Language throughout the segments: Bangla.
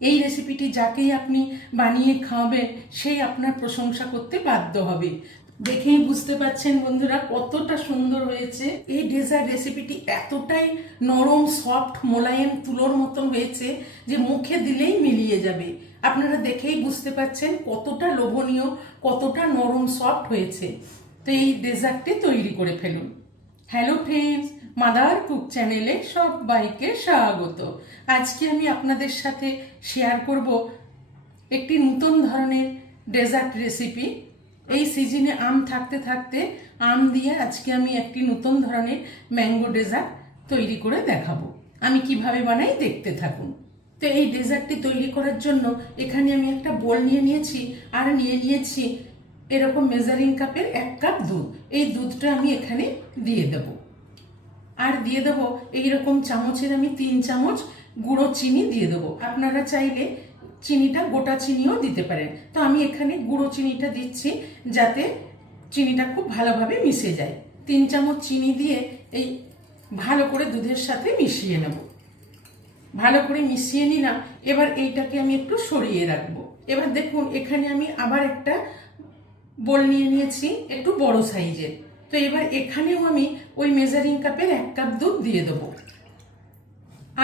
এই রেসিপিটি যাকেই আপনি বানিয়ে খাওয়াবেন সেই আপনার প্রশংসা করতে বাধ্য হবে। দেখেই বুঝতে পারছেন বন্ধুরা কতটা সুন্দর হয়েছে। এই ডেজার্ট রেসিপিটি এতটাই নরম, সফট, মোলায়েম, তুলোর মতন হয়েছে যে মুখে দিলেই মিলিয়ে যাবে। আপনারা দেখেই বুঝতে পারছেন কতটা লোভনীয়, কতটা নরম, সফট হয়েছে। তো এই ডেজার্টটি তৈরি করে ফেলুন। হ্যালো ফ্রেন্ডস, মাদার কুক চ্যানেলে সবাইকে স্বাগত। আজকে আমি আপনাদের সাথে শেয়ার করব একটি নতুন ধরনের ডেজার্ট রেসিপি। এই সিজনে আম থাকতে থাকতে আম দিয়ে আজকে আমি একটি নতুন ধরনের ম্যাঙ্গো ডেজার্ট তৈরি করে দেখাবো। আমি কিভাবে বানাই দেখতে থাকুন। তো এই ডেজার্টটি তৈরি করার জন্য এখানে আমি একটা বোল নিয়ে নিয়েছি আর নিয়ে নিয়েছি এরকম মেজারিং কাপের 1 কাপ দুধ। এই দুধটা আমি এখানে দিয়ে দেব। আর দিয়ে দেবো এইরকম চামচের আমি 3 চামচ গুঁড়ো চিনি দিয়ে দেবো। আপনারা চাইলে চিনিটা গোটা চিনিও দিতে পারেন। তো আমি এখানে গুঁড়ো চিনিটা দিচ্ছি যাতে চিনিটা খুব ভালোভাবে মিশে যায়। 3 চামচ চিনি দিয়ে এই ভালো করে দুধের সাথে মিশিয়ে নেব। ভালো করে মিশিয়ে নিলাম। এবার এইটাকে আমি একটু সরিয়ে রাখবো। এবার দেখুন এখানে আমি আবার একটা বোল নিয়ে নিয়েছি একটু বড় সাইজের। তো এবার এখানেও আমি ওই মেজারিং কাপের 1 কাপ দুধ দিয়ে দেবো।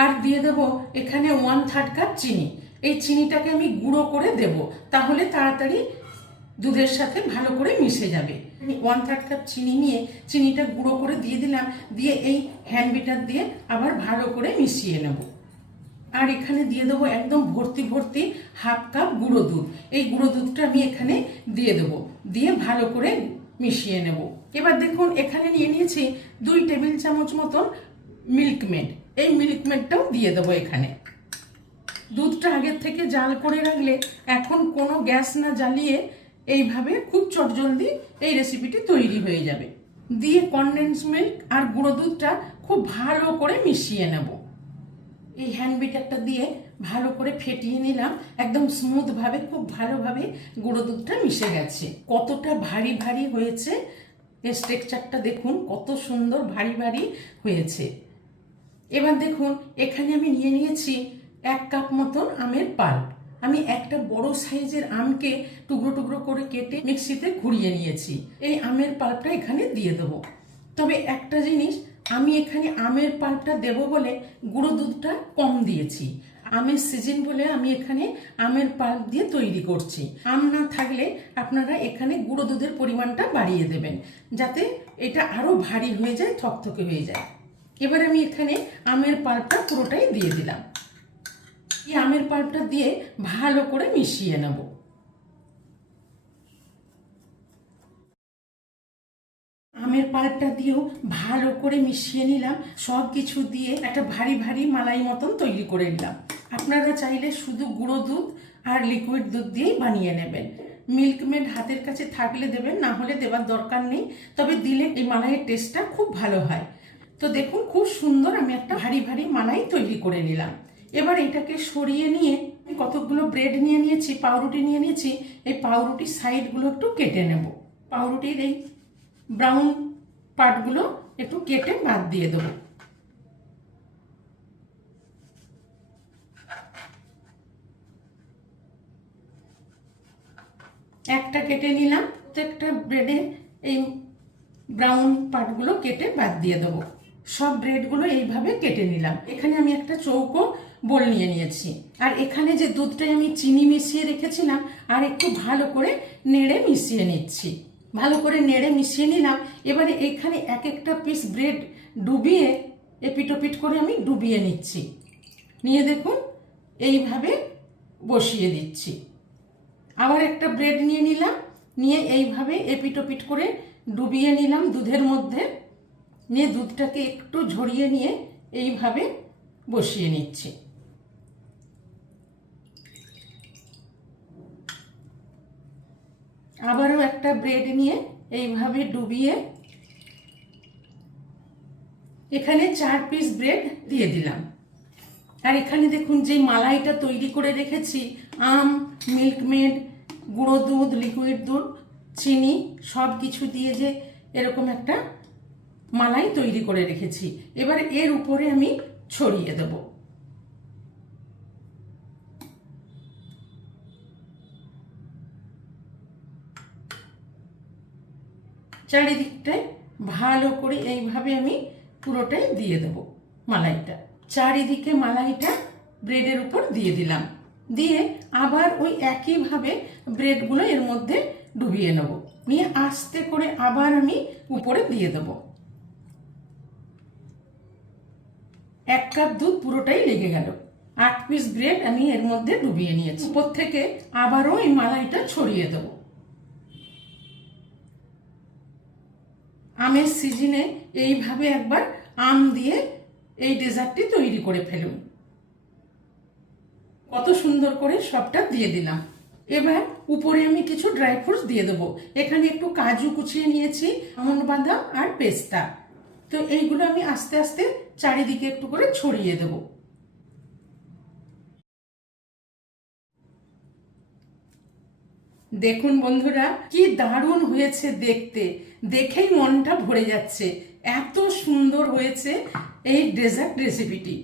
আর দিয়ে দেবো এখানে 1/3 কাপ চিনি। এই চিনিটাকে আমি গুঁড়ো করে দেব, তাহলে তাড়াতাড়ি দুধের সাথে ভালো করে মিশে যাবে। আমি 1/3 কাপ চিনি নিয়ে চিনিটা গুঁড়ো করে দিয়ে দিলাম। দিয়ে এই হ্যান্ড বিটার দিয়ে আবার ভালো করে মিশিয়ে নেব। আর এখানে দিয়ে দেবো একদম ভর্তি ভর্তি 1/2 কাপ গুঁড়ো দুধ। এই গুঁড়ো দুধটা আমি এখানে দিয়ে দেবো। দিয়ে ভালো করে মিশিয়ে নেব। এবার দেখুন এখানে নিয়ে নিয়েছি 2 টেবিল চামচ মতন মিল্কমেড। এই মিল্কমেডটাও দিয়ে দেবো এখানে। দুধটা আগের থেকে জাল করে রাখলে এখন কোনো গ্যাস না জ্বালিয়ে এইভাবে খুব চটজলদি এই রেসিপিটি তৈরি হয়ে যাবে। দিয়ে কনডেন্স মিল্ক আর গুঁড়ো দুধটা খুব ভালো করে মিশিয়ে নেব। এই হ্যান্ড বিটারটা দিয়ে ভালো করে ফেটিয়ে নিলাম। একদম স্মুথ ভাবে, খুব ভালোভাবে গুঁড়ো দুধটা মিশে গেছে। কতটা ভারী ভারী হয়েছে, এর স্ট্রাকচারটা দেখুন কত সুন্দর ভারী ভারী হয়েছে। এবার দেখুন এখানে আমি নিয়ে নিয়েছি 1 কাপ মতন আমের পাল্প। আমি একটা বড় সাইজের আমকে টুকরো টুকরো করে কেটে মিক্সিতে ঘুরিয়ে নিয়েছি। এই আমের পাল্পটা এখানে দিয়ে দেবো। তবে একটা জিনিস, আমি এখানে আমের পাল্পটা দেব বলে গুঁড়ো দুধটা কম দিয়েছি। আমের সিজন বলে আমি এখানে আমের পাল্প দিয়ে তৈরি করছি। আম না থাকলে আপনারা এখানে গুঁড়ো দুধের পরিমাণটা বাড়িয়ে দেবেন, যাতে এটা আরো ভারী হয়ে যায়, থকথকে হয়ে যায়। এবার আমি এখানে আমের পাল্পটা পুরোটাই দিয়ে দিলাম। এই আমের পাল্পটা দিয়ে ভালো করে মিশিয়ে নেব। আমের পাল্পটা দিয়েও ভালো করে মিশিয়ে নিলাম। সব কিছু দিয়ে একটা ভারী ভারী মালাই মতন তৈরি করে নিলাম। আপনারা চাইলে শুধু গুঁড়ো দুধ আর লিকুইড দুধ দিয়েই বানিয়ে নেবেন। মিল্কমেড হাতের কাছে থাকলে দেবেন, না হলে দেওয়ার দরকার নেই। তবে দিলে এই মালাইয়ের টেস্টটা খুব ভালো হয়। তো দেখুন খুব সুন্দর আমি একটা ভারী ভারী মালাই তৈরি করে নিলাম। এবার এটাকে সরিয়ে নিয়ে কতগুলো ব্রেড নিয়ে নিয়েছি, পাউরুটি নিয়ে নিয়েছি। এই পাউরুটির সাইডগুলো একটু কেটে নেব। পাউরুটির এই ব্রাউন পার্টগুলো একটু কেটে বাদ দিয়ে দেবো। একটা কেটে নিলাম। প্রত্যেকটা ব্রেডে এই ব্রাউন পার্টগুলো কেটে বাদ দিয়ে দেবো। সব ব্রেডগুলো এইভাবে কেটে নিলাম। এখানে আমি একটা চৌকো বোল নিয়ে নিয়েছি। আর এখানে যে দুধটাই আমি চিনি মিশিয়ে রেখেছিলাম আর একটু ভালো করে নেড়ে মিশিয়ে নিচ্ছি। ভালো করে নেড়ে মিশিয়ে নিলাম। এবারে এখানে এক একটা পিস ব্রেড ডুবিয়ে এপিটোপিট করে আমি ডুবিয়ে নিচ্ছি। নিয়ে দেখুন এইভাবে বসিয়ে দিচ্ছি। আবার একটা ব্রেড নিয়ে নিলাম, নিয়ে এইভাবে এপিটোপিট করে ডুবিয়ে নিলাম দুধের মধ্যে। নিয়ে দুধটাকে একটু ঝরিয়ে নিয়ে এইভাবে বসিয়ে নিচ্ছি। আবারও একটা ব্রেড নিয়ে এইভাবে ডুবিয়ে এখানে 4 পিস ব্রেড দিয়ে দিলাম। আর এখানে দেখুন যে মালাইটা তৈরি করে রেখেছি, আম, মিল্কমেড, গুঁড়ো দুধ, লিকুইড দুধ, চিনি সব কিছু দিয়ে যে এরকম একটা মালাই তৈরি করে রেখেছি। এবার এর উপরে আমি ছড়িয়ে দেব। চারিদিকটায় ভালো করে এইভাবে আমি পুরোটাই দিয়ে দেব মালাইটা। চারিদিকে মালাইটা ব্রেডের উপর দিয়ে দিলাম, দিয়ে আবার ওই একইভাবে ব্রেডগুলো এর মধ্যে ডুবিয়ে নেব, নিয়ে আস্তে করে আবার আমি উপরে দিয়ে দেব। 1 কাপ দুধ পুরোটাই লেগে গেল। 8 পিস ব্রেড আমি এর মধ্যে ডুবিয়ে নিয়েছি। উপর থেকে আবারও এই মালাইটা ছড়িয়ে দেব। আমের সিজনে এইভাবে একবার আম দিয়ে এই ডেজার্টটি তৈরি করে ফেলুন। কত সুন্দর করে সবটা দিয়ে দিলাম। এবার উপরে আমি কিছু ড্রাই ফ্রুটস দিয়ে দেবো। এখানে একটু কাজু কুচিয়ে নিয়েছি, আমন্ড বাদাম আর পেস্তা। তো এইগুলো আমি আস্তে আস্তে চারিদিকে একটু করে ছড়িয়ে দেব। দেখুন বন্ধুরা, কি দারুণ হয়েছে দেখতে, দেখেই মনটা ভরে যাচ্ছে। এত সুন্দর হয়েছে এই ডেজার্ট রেসিপিটি।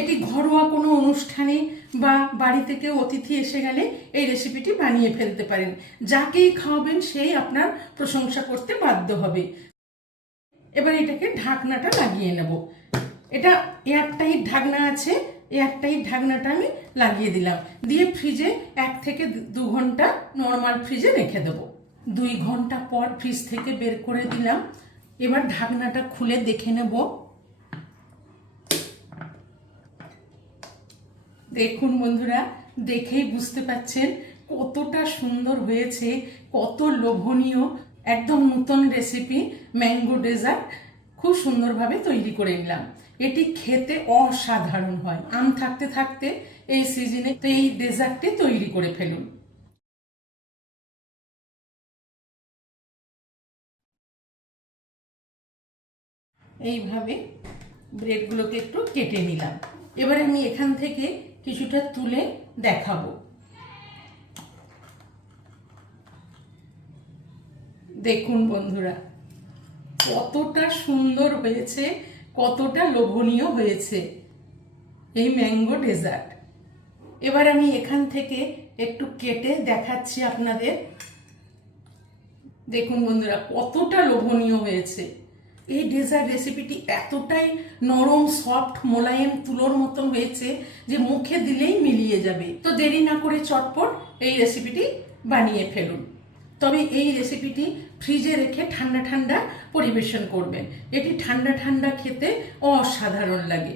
এটি ঘরোয়া কোনো অনুষ্ঠানে বা বাড়িতে কেউ অতিথি এসে গেলে এই রেসিপিটি বানিয়ে ফেলতে পারেন। যাকেই খাওয়াবেন সেই আপনার প্রশংসা করতে বাধ্য হবে। এবার এটাকে ঢাকনাটা লাগিয়ে নেব। এটা এয়ারটাইট ঢাকনা আছে, এয়ারটাইট ঢাকনাটা আমি লাগিয়ে দিলাম, দিয়ে ফ্রিজে 1 থেকে 2 ঘন্টা নর্মাল ফ্রিজে রেখে দেবো। 2 ঘন্টা পর ফ্রিজ থেকে বের করে দিলাম। এবার ঢাকনাটা খুলে দেখে নেব। দেখুন বন্ধুরা, দেখেই বুঝতে পাচ্ছেন কতটা সুন্দর হয়েছে, কত লোভনীয়। একদম নতুন রেসিপি ম্যাঙ্গো ডেজার্ট খুব সুন্দরভাবে তৈরি করে নিলাম। এটি খেতে অসাধারণ হয়। আম থাকতে থাকতে এই সিজনে তো এই ডেজার্টটি তৈরি করে ফেলুন। এইভাবে ব্রেডগুলোকে একটু কেটে নিলাম। এবারে আমি এখান থেকে কিছুটা তুলে দেখাবো। দেখুন বন্ধুরা, কতটা সুন্দর হয়েছে, কতটা লোভনীয় হয়েছে এই ম্যাঙ্গো ডেজার্ট। এবার আমি এখান থেকে একটু কেটে দেখাচ্ছি আপনাদের। দেখুন বন্ধুরা, কতটা লোভনীয় হয়েছে। এই ডেজার্ট রেসিপিটি এতটাই নরম, সফট, মোলায়েম, তুলোর মতন হয়েছে যে মুখে দিলেই মিলিয়ে যাবে। তো দেরি না করে চটপট এই রেসিপিটি বানিয়ে ফেলুন। তবে এই রেসিপিটি ফ্রিজে রেখে ঠান্ডা ঠান্ডা পরিবেশন করবেন। এটি ঠান্ডা ঠান্ডা খেতে অসাধারণ লাগে।